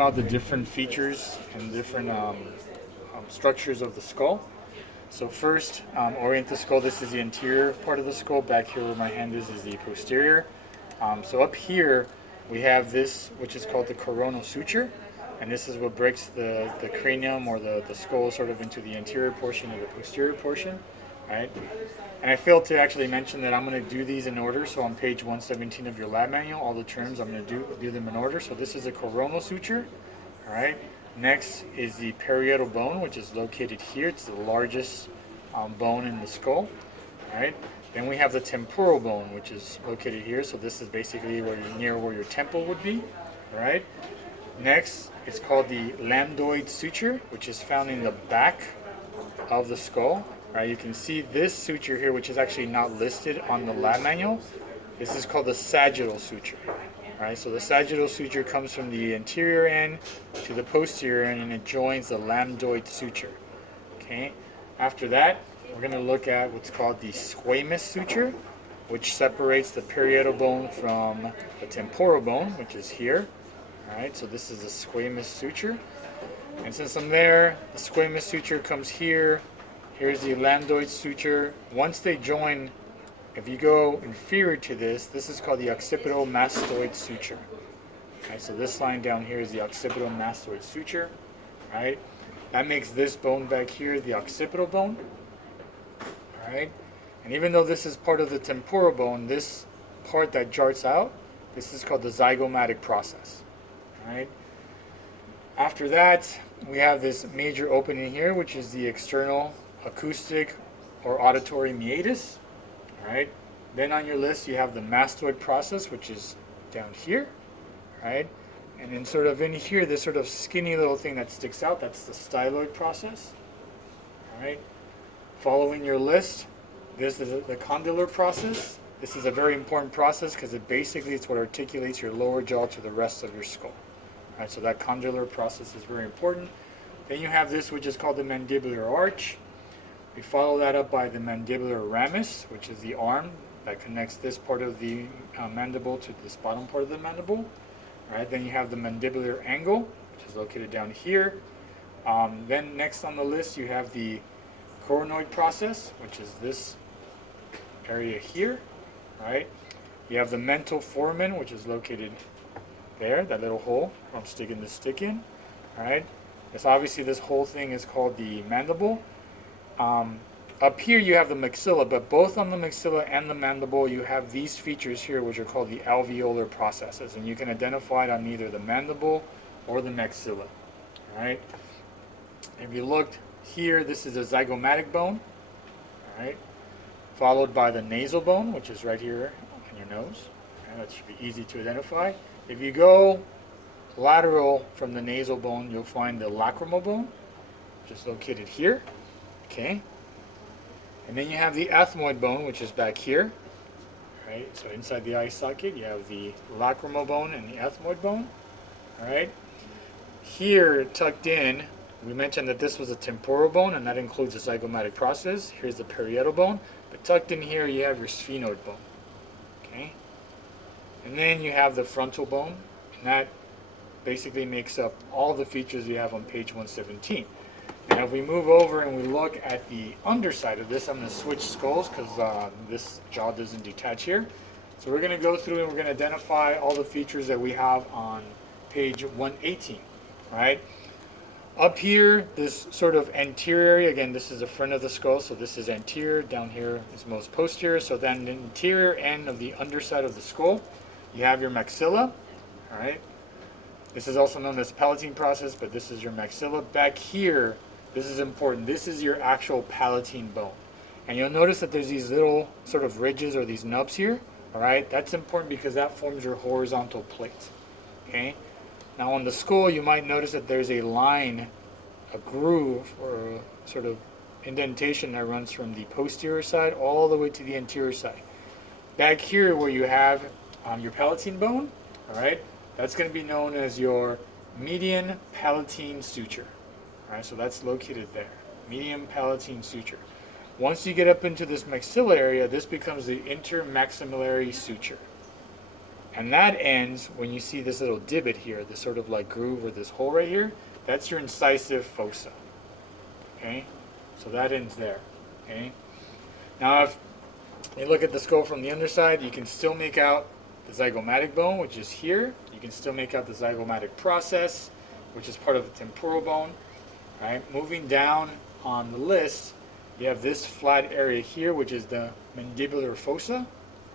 about the different features and different structures of the skull. So first, orient the skull. This is the anterior part of the skull. Back here where my hand is the posterior. So up here, we have this, which is called the coronal suture. And this is what breaks the cranium or the skull sort of into the anterior portion or the posterior portion, right? And I failed to actually mention that I'm going to do these in order. So on page 117 of your lab manual, all the terms I'm going to do them in order. So this is a coronal suture, all right? Next is the parietal bone, which is located here. It's the largest bone in the skull, all right? Then we have the temporal bone, which is located here. So this is basically near where your temple would be, all right? Next, it's called the lambdoid suture, which is found in the back of the skull. Right, you can see this suture here, which is actually not listed on the lab manual. This is called the sagittal suture. Right, so the sagittal suture comes from the anterior end to the posterior end, and it joins the lambdoid suture. Okay. After that, we're going to look at what's called the squamous suture, which separates the parietal bone from the temporal bone, which is here. All right, so this is the squamous suture. And since I'm there, the squamous suture comes here. Here's the lambdoid suture. Once they join, if you go inferior to this is called the occipital mastoid suture. Right, so this line down here is the occipital mastoid suture. Right, that makes this bone back here the occipital bone. All right, and even though this is part of the temporal bone, this part that jarts out, this is called the zygomatic process. All right. After that, we have this major opening here, which is the external acoustic or auditory meatus. All right. Then on your list, you have the mastoid process, which is down here. Right. And then sort of in here, this sort of skinny little thing that sticks out, that's the styloid process. All right. Following your list, this is the condylar process. This is a very important process because it's what articulates your lower jaw to the rest of your skull. All right, so that condylar process is very important. Then you have this, which is called the mandibular arch. We follow that up by the mandibular ramus, which is the arm that connects this part of the mandible to this bottom part of the mandible. All right, then you have the mandibular angle, which is located down here. Then next on the list, you have the coronoid process, which is this area here. All right, you have the mental foramen, which is located there, that little hole I'm sticking this stick in. All right, so obviously this whole thing is called the mandible. Up here you have the maxilla, but both on the maxilla and the mandible you have these features here, which are called the alveolar processes, and you can identify it on either the mandible or the maxilla. All right. If you looked here, this is a zygomatic bone. All right, followed by the nasal bone, which is right here on your nose. All right, that should be easy to identify. If you go lateral from the nasal bone, you'll find the lacrimal bone, which is located here. Okay. And then you have the ethmoid bone, which is back here. Right. So inside the eye socket, you have the lacrimal bone and the ethmoid bone. All right. Here, tucked in, we mentioned that this was a temporal bone, and that includes the zygomatic process. Here's the parietal bone. But tucked in here, you have your sphenoid bone. Okay. And then you have the frontal bone, and that basically makes up all the features you have on page 117. Now if we move over and we look at the underside of this, I'm going to switch skulls because this jaw doesn't detach here. So we're going to go through and we're going to identify all the features that we have on page 118. Right? Up here, this sort of anterior area, again, this is the front of the skull, so this is anterior. Down here is most posterior. So then the interior end of the underside of the skull, you have your maxilla. All right? This is also known as palatine process, but this is your maxilla. Back here, this is important. This is your actual palatine bone. And you'll notice that there's these little sort of ridges or these nubs here. All right? That's important because that forms your horizontal plate. Okay? Now on the skull, you might notice that there's a line, a groove, or a sort of indentation that runs from the posterior side all the way to the anterior side. Back here where you have your palatine bone, all right, that's going to be known as your median palatine suture. All right, so that's located there, median palatine suture. Once you get up into this maxilla area, this becomes the intermaxillary suture. And that ends when you see this little divot here, this sort of like groove or this hole right here. That's your incisive fossa. Okay, so that ends there. Okay, now if you look at the skull from the underside, you can still make out the zygomatic bone, which is here. You can still make out the zygomatic process, which is part of the temporal bone. Right, moving down on the list, you have this flat area here, which is the mandibular fossa.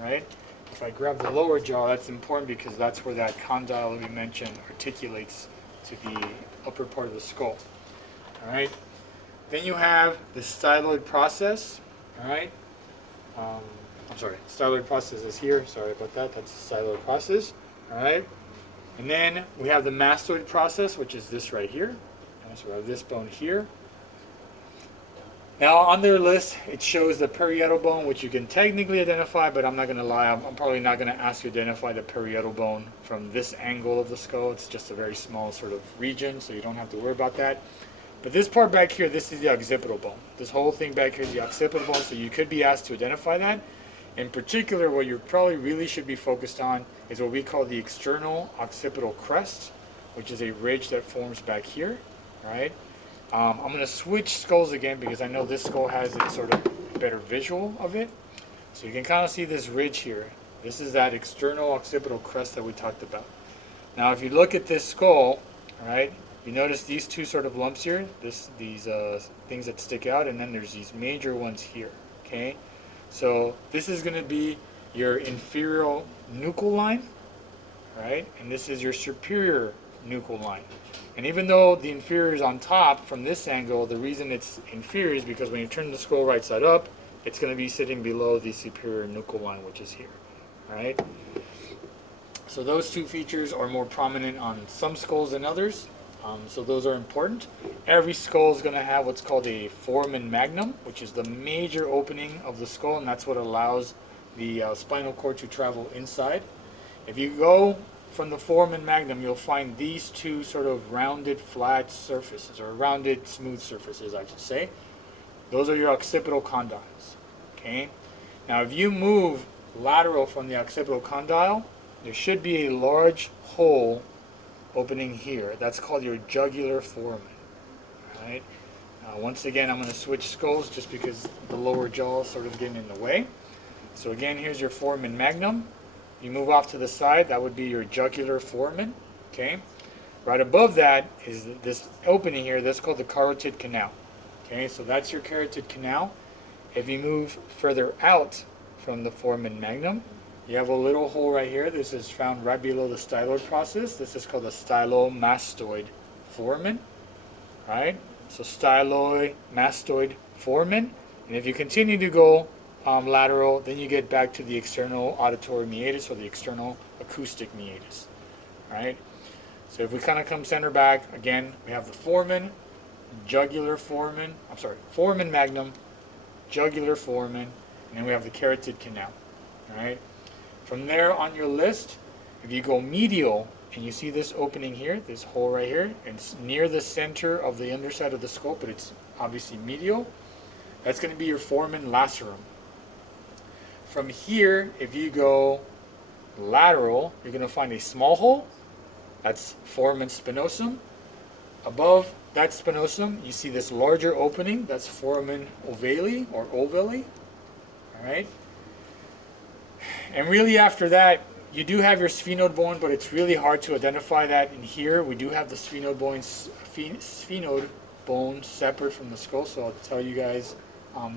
Right. If I grab the lower jaw, that's important because that's where that condyle we mentioned articulates to the upper part of the skull. All right. Then you have the styloid process. All right. I'm sorry, styloid process is here. Sorry about that. That's the styloid process. All right. And then we have the mastoid process, which is this right here. Okay, so we have this bone here. Now on their list, it shows the parietal bone, which you can technically identify, but I'm not going to lie. I'm probably not going to ask you to identify the parietal bone from this angle of the skull. It's just a very small sort of region, so you don't have to worry about that. But this part back here, this is the occipital bone. This whole thing back here is the occipital bone, so you could be asked to identify that. In particular, what you probably really should be focused on is what we call the external occipital crest, which is a ridge that forms back here, right? I'm going to switch skulls again because I know this skull has a sort of better visual of it. So you can kind of see this ridge here. This is that external occipital crest that we talked about. Now if you look at this skull, right, you notice these two sort of lumps here, these things that stick out, and then there's these major ones here, okay? So this is going to be your inferior nuchal line, right? And this is your superior nuchal line. And even though the inferior is on top from this angle, the reason it's inferior is because when you turn the skull right side up, it's going to be sitting below the superior nuchal line, which is here, right? So those two features are more prominent on some skulls than others. So those are important. Every skull is going to have what's called a foramen magnum, which is the major opening of the skull, and that's what allows the spinal cord to travel inside. If you go from the foramen magnum, you'll find these two sort of rounded flat surfaces, or rounded smooth surfaces, I should say. Those are your occipital condyles. Okay. Now, if you move lateral from the occipital condyle, there should be a large hole opening here. That's called your jugular foramen. All right. Once again, I'm going to switch skulls just because the lower jaw is sort of getting in the way. So again, here's your foramen magnum. You move off to the side, that would be your jugular foramen. Okay. Right above that is this opening here. That's called the carotid canal. Okay, so that's your carotid canal. If you move further out from the foramen magnum, you have a little hole right here. This is found right below the styloid process. This is called the stylomastoid foramen. Right? So styloid, mastoid foramen. And if you continue to go lateral, then you get back to the external auditory meatus or the external acoustic meatus. Right? So if we kind of come center back, again, we have the foramen, jugular foramen, foramen magnum, jugular foramen, and then we have the carotid canal. All right? From there on your list, if you go medial and you see this opening here, this hole right here, it's near the center of the underside of the skull, but it's obviously medial, that's going to be your foramen lacerum. From here, if you go lateral, you're going to find a small hole. That's foramen spinosum. Above that spinosum, you see this larger opening. That's foramen ovale or ovale. All right. And really after that, you do have your sphenoid bone, but it's really hard to identify that in here. We do have the sphenoid bone separate from the skull, so I'll tell you guys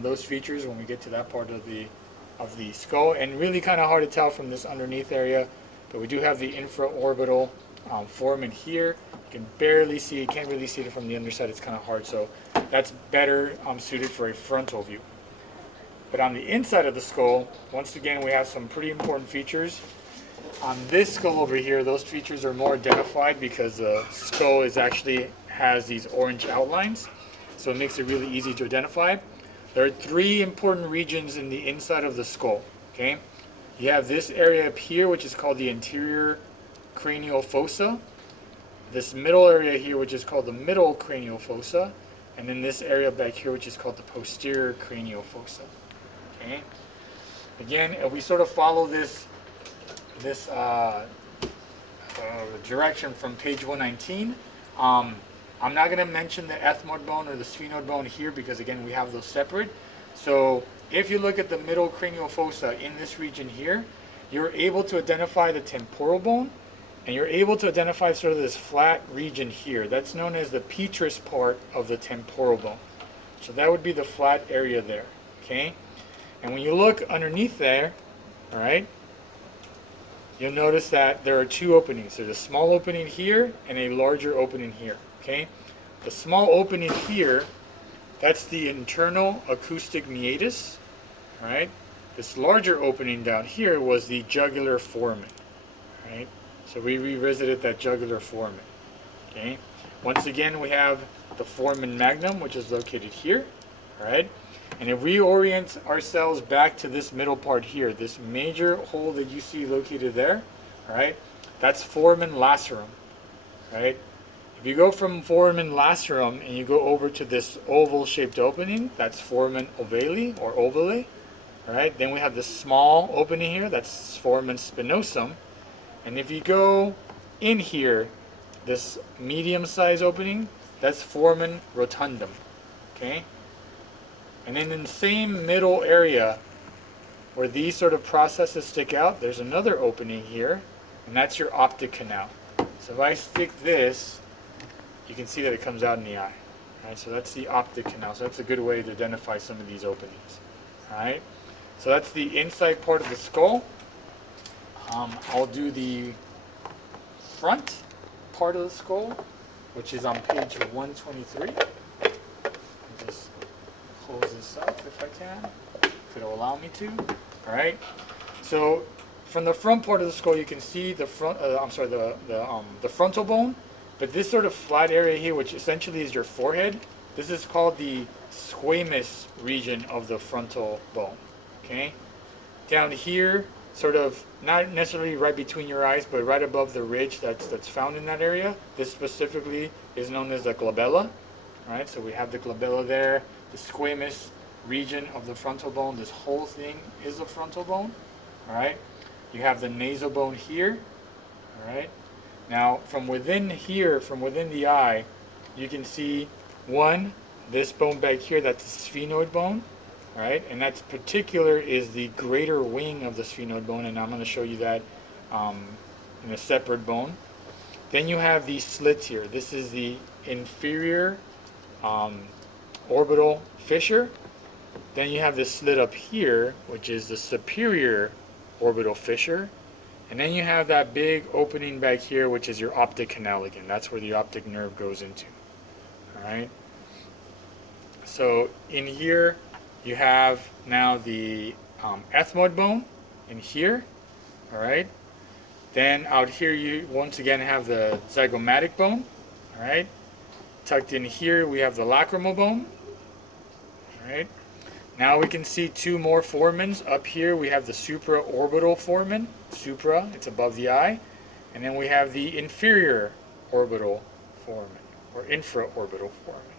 those features when we get to that part of the skull. And really kind of hard to tell from this underneath area, but we do have the infraorbital foramen here. You can barely see it, can't really see it from the underside. It's kind of hard, so that's better suited for a frontal view. But on the inside of the skull, once again, we have some pretty important features. On this skull over here, those features are more identified because the skull has these orange outlines, so it makes it really easy to identify. There are three important regions in the inside of the skull. Okay, you have this area up here, which is called the anterior cranial fossa. This middle area here, which is called the middle cranial fossa, and then this area back here, which is called the posterior cranial fossa. Okay. Again, if we sort of follow this this direction from page 119. I'm not going to mention the ethmoid bone or the sphenoid bone here because again we have those separate. So if you look at the middle cranial fossa in this region here, you're able to identify the temporal bone, and you're able to identify sort of this flat region here. That's known as the petrous part of the temporal bone. So that would be the flat area there, okay? And when you look underneath there, all right, you'll notice that there are two openings. There's a small opening here and a larger opening here, okay? The small opening here, that's the internal acoustic meatus, all right? This larger opening down here was the jugular foramen, right? So we revisited that jugular foramen, okay? Once again, we have the foramen magnum, which is located here, all right? And if we orient ourselves back to this middle part here, this major hole that you see located there, all right, that's foramen lacerum, right? If you go from foramen lacerum and you go over to this oval-shaped opening, that's foramen ovale or ovale, all right? Then we have this small opening here, that's foramen spinosum. And if you go in here, this medium-sized opening, that's foramen rotundum, okay? And then in the same middle area where these sort of processes stick out, there's another opening here, and that's your optic canal. So if I stick this, you can see that it comes out in the eye. Right? So that's the optic canal. So that's a good way to identify some of these openings. All right? So that's the inside part of the skull. I'll do the front part of the skull, which is on page 123. Just close this up if I can, if it'll allow me to. All right. So from the front part of the skull, you can see the front. The frontal bone. But this sort of flat area here, which essentially is your forehead, this is called the squamous region of the frontal bone. Okay. Down here, sort of not necessarily right between your eyes, but right above the ridge that's found in that area. This specifically is known as the glabella. Right. So we have the glabella there. The squamous region of the frontal bone, this whole thing is a frontal bone, all right? You have the nasal bone here, all right? Now, from within here, from within the eye, you can see this bone back here, that's the sphenoid bone, all right? And that's particular is the greater wing of the sphenoid bone, and I'm going to show you that in a separate bone. Then you have these slits here. This is the inferior orbital fissure. Then you have this slit up here, which is the superior orbital fissure. And then you have that big opening back here, which is your optic canal again. That's where the optic nerve goes into. All right. So in here, you have now the ethmoid bone in here. All right. Then out here, you once again have the zygomatic bone. All right. Tucked in here, we have the lacrimal bone. All right. Now we can see two more foramens. Up here, we have the supraorbital foramen. Supra, it's above the eye. And then we have the inferior orbital foramen, or infraorbital foramen.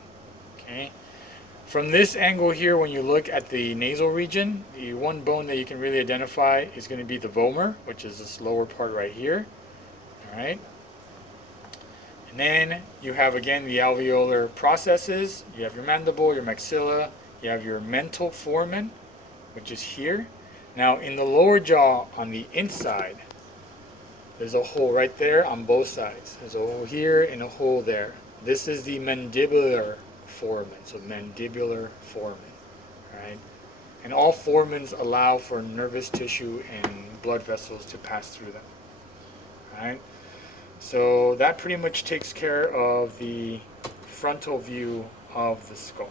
Okay. From this angle here, when you look at the nasal region, the one bone that you can really identify is going to be the vomer, which is this lower part right here. All right. And then you have again the alveolar processes. You have your mandible, your maxilla, you have your mental foramen, which is here. Now in the lower jaw on the inside, there's a hole right there on both sides. There's a hole here and a hole there. This is the mandibular foramen, so mandibular foramen, right? And all foramens allow for nervous tissue and blood vessels to pass through them, right? So that pretty much takes care of the frontal view of the skull.